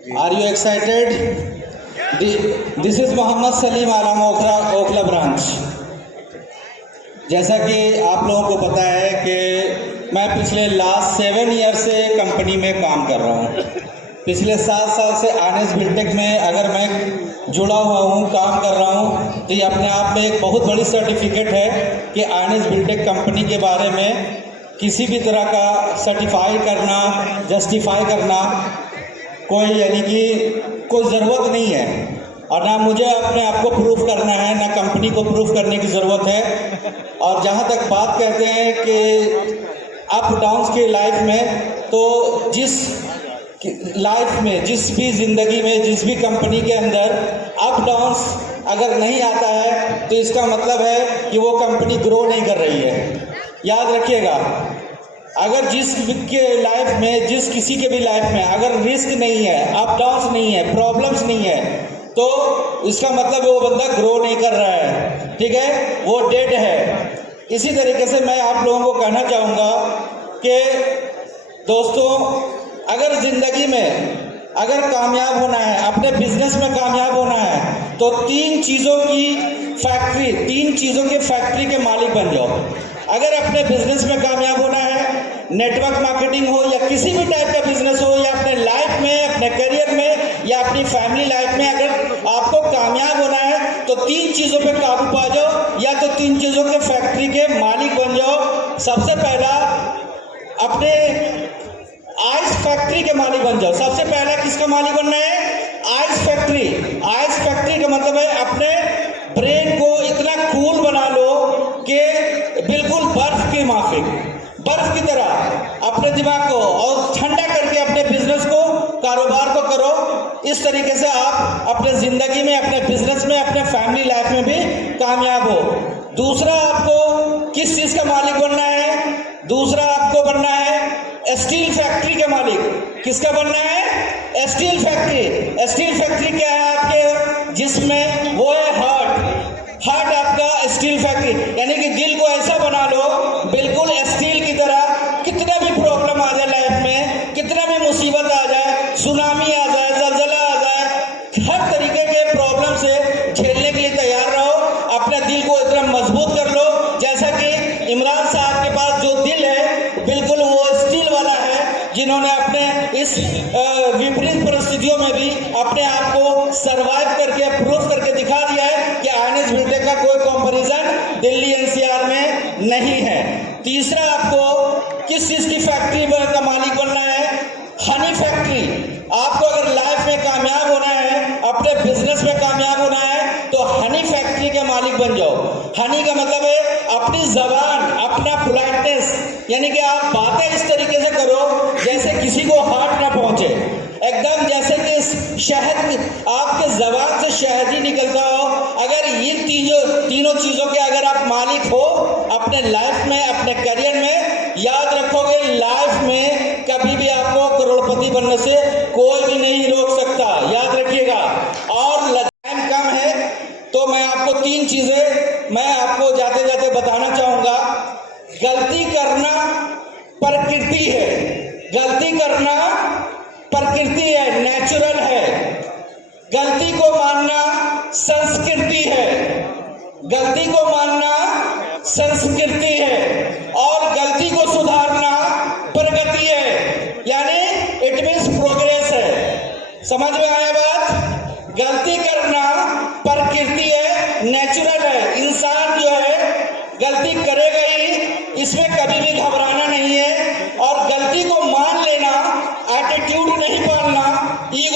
Are you excited? This is Mohammad Salim Alam Okhla branch. जैसा कि आप लोगों को पता है कि मैं पिछले लास्ट 7 ईयर से कंपनी में काम कर रहा हूँ। पिछले 7 साल से आनेस बिल्टेक में अगर मैं जुड़ा हुआ हूँ, काम कर रहा हूँ, तो ये अपने आप में एक बहुत बड़ी सर्टिफिकेट है कि आनेस बिल्टेक कंपनी के बारे में किसी भी तरह का सर्टिफाई करना, जस्टिफाई करना कोई यानी कि कोई ज़रूरत नहीं है, और ना मुझे अपने आप को प्रूफ करना है, ना कंपनी को प्रूफ करने की ज़रूरत है। और जहाँ तक बात करते हैं कि अप डाउन्स की लाइफ में, तो जिस लाइफ में, जिस भी ज़िंदगी में, जिस भी कंपनी के अंदर अप डाउन्स अगर नहीं आता है तो इसका मतलब है कि वो कंपनी ग्रो नहीं कर रही है। याद रखिएगा, अगर जिस के लाइफ में, जिस किसी के भी लाइफ में अगर रिस्क नहीं है, अप डाउन्स नहीं है, प्रॉब्लम्स नहीं है, तो इसका मतलब वो बंदा ग्रो नहीं कर रहा है, ठीक है, वो डेड है। इसी तरीके से मैं आप लोगों को कहना चाहूँगा कि दोस्तों, अगर ज़िंदगी में अगर कामयाब होना है, अपने बिजनेस में कामयाब होना है, तो 3 चीज़ों के फैक्ट्री के मालिक बन जाओ। अगर अपने बिजनेस में कामयाब होना है, नेटवर्क मार्केटिंग हो या किसी भी टाइप का बिजनेस हो, या अपने लाइफ में, अपने करियर में, या अपनी फैमिली लाइफ में अगर आपको कामयाब होना है, तो 3 चीज़ों पे काबू पा जाओ, या तो 3 चीज़ों के फैक्ट्री के मालिक बन जाओ। सबसे पहला, अपने आइस फैक्ट्री के मालिक बन जाओ। सबसे पहला किसका मालिक बनना है? Ice factory. आइस फैक्ट्री का मतलब है अपने ब्रेन को इतना कूल बना लो कि बिल्कुल बर्फ की माफिक, बर्फ की तरह अपने दिमाग को और ठंडा करके अपने बिजनेस को, कारोबार को करो। इस तरीके से आप अपने ज़िंदगी में, अपने बिजनेस में, अपने फैमिली लाइफ में भी कामयाब हो। दूसरा, आपको किस चीज़ का मालिक बनना है? दूसरा आपको बनना है स्टील फैक्ट्री के मालिक। किसका बनना है? Steel factory. स्टील फैक्ट्री क्या है आपके जिसमें? वो है हार्ट आपका स्टील फैक्ट्री, यानी कि दिल को ऐसा बना लो बिल्कुल स्टील की तरह। कितना भी प्रॉब्लम आ जाए लाइफ में, कितना भी मुसीबत आ जाए, सुनामी आ जाए, जलजला आ जाए, हर तरीके के प्रॉब्लम से झेलने के लिए तैयार रहो। अपने दिल को इतना मजबूत कर लो, जैसा कि इमरान साहब के पास जो दिल है बिल्कुल वो स्टील वाला है, जिन्होंने अपने इस विपरीत परिस्थितियों में भी अपने आप को सरवाइव करके, प्रूफ करके दिखा दिया है कि आनेस बिल्टेक का कोई कंपैरिजन दिल्ली एनसीआर में नहीं है। तीसरा, आपको किस चीज़ की फैक्ट्री का मालिक बनना है? हनी फैक्ट्री। आपको अगर लाइफ में कामयाब होना है, अपने बिजनेस में कामयाब होना है, तो हनी फैक्ट्री के मालिक बन जाओ। हनी का मतलब है अपनी जबान, अपना पोलाइटनेस, यानी कि आप बातें इस तरीके से करो जैसे किसी को हार्ट ना पहुंचे, एकदम जैसे कि शहद, आपके जबान से शहद ही निकलता हो। अगर ये तीनों चीज़ों के अगर आप मालिक हो अपने लाइफ में, अपने करियर में, याद रखोगे लाइफ में कभी भी आपको करोड़पति बनने से कोई भी नहीं रोक सकता। याद रखिएगा। और टाइम कम है, तो मैं आपको 3 चीज़ें मैं आपको जाते जाते बताना चाहूँगा। गलती करना प्रकृति है, गलती करना प्रकृति है, नेचुरल है। गलती को मानना संस्कृति है, गलती को मानना संस्कृति है, और गलती को सुधारना प्रगति है, यानी इट मीन्स प्रोग्रेस है। समझ में आया बात? गलती करना प्रकृति है, नेचुरल है। इंसान जो है गलती करेगा ही, इसमें कभी भी घबराना नहीं है। और गलती को मान लेना, एटीट्यूड नहीं पालना, ईगो